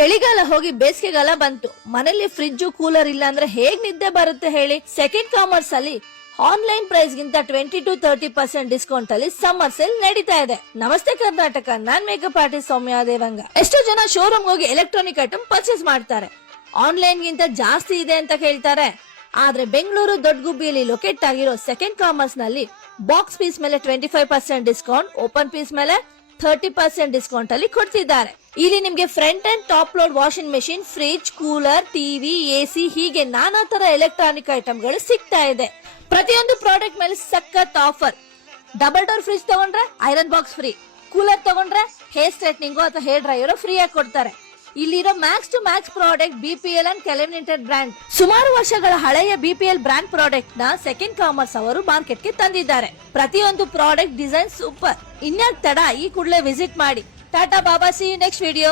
ಚಳಿಗಾಲ ಹೋಗಿ ಬೇಸಿಗೆಗಾಲ ಬಂತು. ಮನೇಲಿ ಫ್ರಿಡ್ಜ್ ಕೂಲರ್ ಇಲ್ಲ ಅಂದ್ರೆ ಹೇಗ್ ನಿದ್ದೆ ಬರುತ್ತೆ ಹೇಳಿ? ಸೆಕೆಂಡ್ ಕಾಮರ್ಸ್ ಅಲ್ಲಿ ಆನ್ಲೈನ್ ಪ್ರೈಸ್ ಗಿಂತ 20-30% ಡಿಸ್ಕೌಂಟ್ ಅಲ್ಲಿ ಸಮ್ಮರ್ ಸೇಲ್ ನಡೀತಾ ಇದೆ. ನಮಸ್ತೆ ಕರ್ನಾಟಕ, ನಾನ್ ಮೇಕಪ್ ಆರ್ಟಿಸ್ಟ್ ಸೌಮ್ಯ ದೇವಂಗ. ಎಷ್ಟೋ ಜನ ಶೋರೂಮ್ ಹೋಗಿ ಎಲೆಕ್ಟ್ರಾನಿಕ್ ಐಟಮ್ ಪರ್ಚೇಸ್ ಮಾಡ್ತಾರೆ, ಆನ್ಲೈನ್ ಗಿಂತ ಜಾಸ್ತಿ ಇದೆ ಅಂತ ಹೇಳ್ತಾರೆ. ಆದ್ರೆ ಬೆಂಗಳೂರು ದೊಡ್ಡಗುಬ್ಬಿಯಲ್ಲಿ ಲೊಕೇಟ್ ಆಗಿರೋ ಸೆಕೆಂಡ್ ಕಾಮರ್ಸ್ ನಲ್ಲಿ ಬಾಕ್ಸ್ ಪೀಸ್ ಮೇಲೆ 25% ಡಿಸ್ಕೌಂಟ್, ಓಪನ್ ಪೀಸ್ ಮೇಲೆ 30% ಡಿಸ್ಕೌಂಟ್ ಅಲ್ಲಿ ಕೊಡ್ತಿದ್ದಾರೆ. ಇಲ್ಲಿ ನಿಮ್ಗೆ front and top load washing machine, fridge, cooler, TV, AC ಹೀಗೆ ನಾನಾ ತರ ಎಲೆಕ್ಟ್ರಾನಿಕ್ ಐಟಮ್ ಗಳು ಸಿಗ್ತಾ ಇದೆ. ಪ್ರತಿಯೊಂದು ಪ್ರಾಡಕ್ಟ್ ಮೇಲೆ ಸಖತ್ ಆಫರ್. ಡಬಲ್ ಡೋರ್ ಫ್ರಿಡ್ಜ್ ತಗೊಂಡ್ರೆ ಐರನ್ ಬಾಕ್ಸ್ ಫ್ರೀ, ಕೂಲರ್ ತಗೊಂಡ್ರೆ ಹೇರ್ ಸ್ಟ್ರೈಟ್ನಿಂಗ್ ಅಥವಾ ಹೇರ್ ಡ್ರೈಯರ್ ಫ್ರೀ ಆಗಿ ಕೊಡ್ತಾರೆ. ಇಲ್ಲಿರೋ max to max product BPL and ಕೆಲೆಮಿನೇಟೆಡ್ ಬ್ರ್ಯಾಂಡ್. ಸುಮಾರು ವರ್ಷಗಳ ಹಳೆಯ ಬಿಪಿಎಲ್ ಬ್ರ್ಯಾಂಡ್ ಪ್ರಾಡಕ್ಟ್ ನ ಸೆಕೆಂಡ್ ಕಾಮರ್ಸ್ ಅವರು ಮಾರ್ಕೆಟ್ ಗೆ ತಂದಿದ್ದಾರೆ. ಪ್ರತಿಯೊಂದು ಪ್ರಾಡಕ್ಟ್ ಡಿಸೈನ್ ಸೂಪರ್. ಇನ್ಯಾಕ್ ತಡ, ಈ ಕೂಡಲೇ ವಿಸಿಟ್ ಮಾಡಿ. ಟಾಟಾ ಬಾಬಾ, ಸಿ ಯು ನೆಕ್ಸ್ಟ್ ವಿಡಿಯೋ.